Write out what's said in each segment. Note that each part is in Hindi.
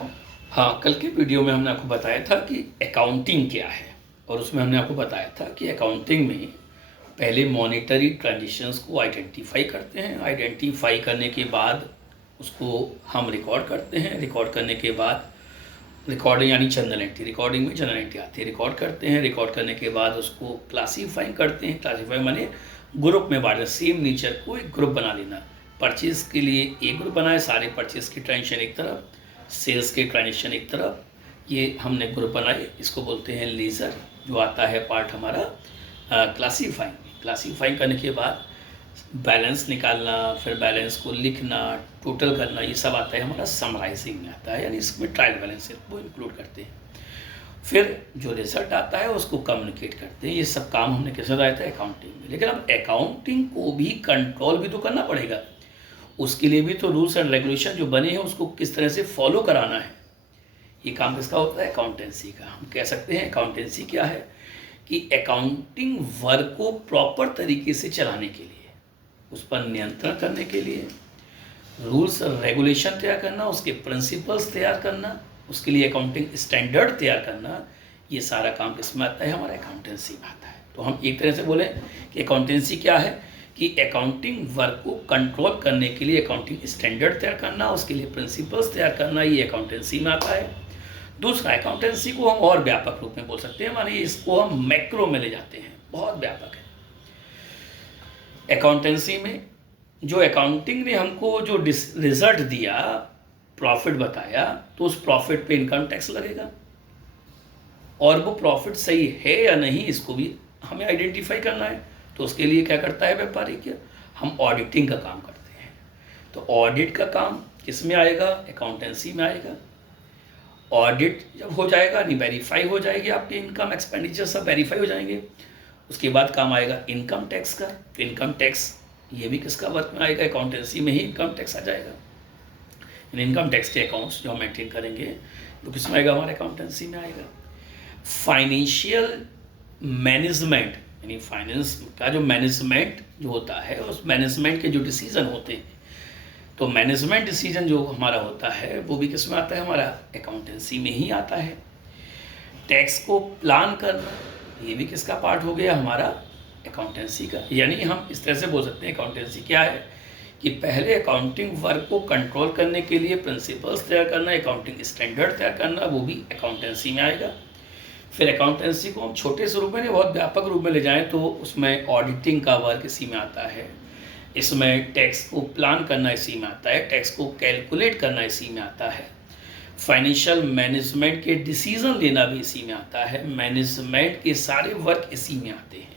हाँ, कल के वीडियो में हमने आपको बताया था कि अकाउंटिंग क्या है, और उसमें हमने आपको बताया था कि अकाउंटिंग में पहले मॉनेटरी ट्रांजैक्शंस को आइडेंटिफाई करते हैं। आइडेंटिफाई करने के बाद उसको हम रिकॉर्ड करते हैं। रिकॉर्ड करने के बाद रिकॉर्डिंग यानी जनरल एंट्री, रिकॉर्डिंग में जनरल एंट्री आती है। रिकॉर्ड करते हैं, रिकॉर्ड करने के बाद उसको क्लासीफाई करते हैं। क्लासीफाई माने ग्रुप में बांटना, सेम नेचर को एक ग्रुप बना लेना। परचेज के लिए एक ग्रुप बनाए, सारे परचेज की ट्रांजेक्शन एक तरफ, सेल्स के ट्रांजेक्शन एक तरफ, ये हमने ग्रुप बनाए। इसको बोलते हैं लेजर, जो आता है पार्ट हमारा क्लासीफाइंग। क्लासीफाइंग करने के बाद बैलेंस निकालना, फिर बैलेंस को लिखना, टोटल करना, ये सब आता है हमारा समराइजिंग में आता है, यानी इसमें ट्रायल बैलेंस वो इंक्लूड करते हैं। फिर जो रिजल्ट आता है उसको कम्युनिकेट करते हैं। ये सब काम हमने कैसे बताया था, अकाउंटिंग में। लेकिन अब अकाउंटिंग को भी कंट्रोल भी तो करना पड़ेगा, उसके लिए भी तो रूल्स एंड रेगुलेशन जो बने हैं उसको किस तरह से फॉलो कराना है। ये काम किसका होता है, अकाउंटेंसी का। हम कह सकते हैं अकाउंटेंसी क्या है कि अकाउंटिंग वर्क को प्रॉपर तरीके से चलाने के लिए, उस पर नियंत्रण करने के लिए, रूल्स और रेगुलेशन तैयार करना, उसके प्रिंसिपल्स तैयार करना, उसके लिए अकाउंटिंग स्टैंडर्ड तैयार करना, ये सारा काम किसमें आता है, हमारा अकाउंटेंसी में आता है। तो हम एक तरह से बोले कि अकाउंटेंसी क्या है कि अकाउंटिंग वर्क को कंट्रोल करने के लिए अकाउंटिंग स्टैंडर्ड तैयार करना, उसके लिए प्रिंसिपल्स तैयार करना, ये अकाउंटेंसी में आता है। दूसरा, अकाउंटेंसी को हम और व्यापक रूप में बोल सकते हैं, मानिए इसको हम मैक्रो में ले जाते हैं, बहुत व्यापक है। अकाउंटेंसी में जो अकाउंटिंग ने हमको जो रिजल्ट दिया, प्रॉफिट बताया, तो उस प्रॉफिट पे इनकम टैक्स लगेगा, और वो प्रॉफिट सही है या नहीं इसको भी हमें आइडेंटिफाई करना है। तो उसके लिए क्या करता है व्यापारी, क्या हम ऑडिटिंग का काम करते हैं। तो ऑडिट का काम किस में आएगा, अकाउंटेंसी में आएगा। ऑडिट जब हो जाएगा, नहीं वेरीफाई हो जाएगी, आपके इनकम एक्सपेंडिचर सब वेरीफाई हो जाएंगे, उसके बाद काम आएगा इनकम टैक्स का। तो इनकम टैक्स ये भी किसका वर्क में आएगा, अकाउंटेंसी में ही इनकम टैक्स आ जाएगा। इनकम टैक्स के अकाउंट्स जो हम मेंटेन करेंगे तो किस में आएगा, हमारे अकाउंटेंसी में आएगा। फाइनेंशियल मैनेजमेंट, यानी फाइनेंस का जो मैनेजमेंट जो होता है, उस मैनेजमेंट के जो डिसीजन होते हैं, तो मैनेजमेंट डिसीजन जो हमारा होता है वो भी किस में आता है, हमारा अकाउंटेंसी में ही आता है। टैक्स को प्लान करना, ये भी किसका पार्ट हो गया, हमारा अकाउंटेंसी का। यानी हम इस तरह से बोल सकते हैं अकाउंटेंसी क्या है कि पहले अकाउंटिंग वर्क को कंट्रोल करने के लिए प्रिंसिपल्स तैयार करना, अकाउंटिंग स्टैंडर्ड तैयार करना, वो भी अकाउंटेंसी में आएगा। फिर अकाउंटेंसी को हम छोटे से रूप में नहीं, बहुत व्यापक रूप में ले जाएं तो उसमें ऑडिटिंग का वर्क इसी में आता है, इसमें टैक्स को प्लान करना इसी में आता है, टैक्स को कैलकुलेट करना इसी में आता है, फाइनेंशियल मैनेजमेंट के डिसीजन लेना भी इसी में आता है, मैनेजमेंट के सारे वर्क इसी में आते हैं।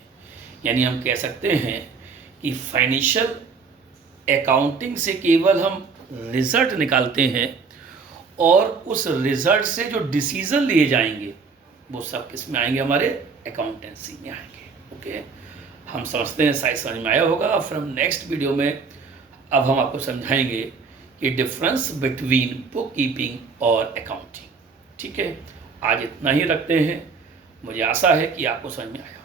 यानी हम कह सकते हैं कि फाइनेंशियल अकाउंटिंग से केवल हम रिजल्ट निकालते हैं, और उस रिजल्ट से जो डिसीजन लिए जाएंगे वो सब किस में आएंगे, हमारे अकाउंटेंसी में आएंगे। ओके, हम समझते हैं शायद समझ में आया होगा। फ्रॉम नेक्स्ट वीडियो में अब हम आपको समझाएंगे कि डिफरेंस बिटवीन बुक कीपिंग और अकाउंटिंग। ठीक है, आज इतना ही रखते हैं। मुझे आशा है कि आपको समझ में आया।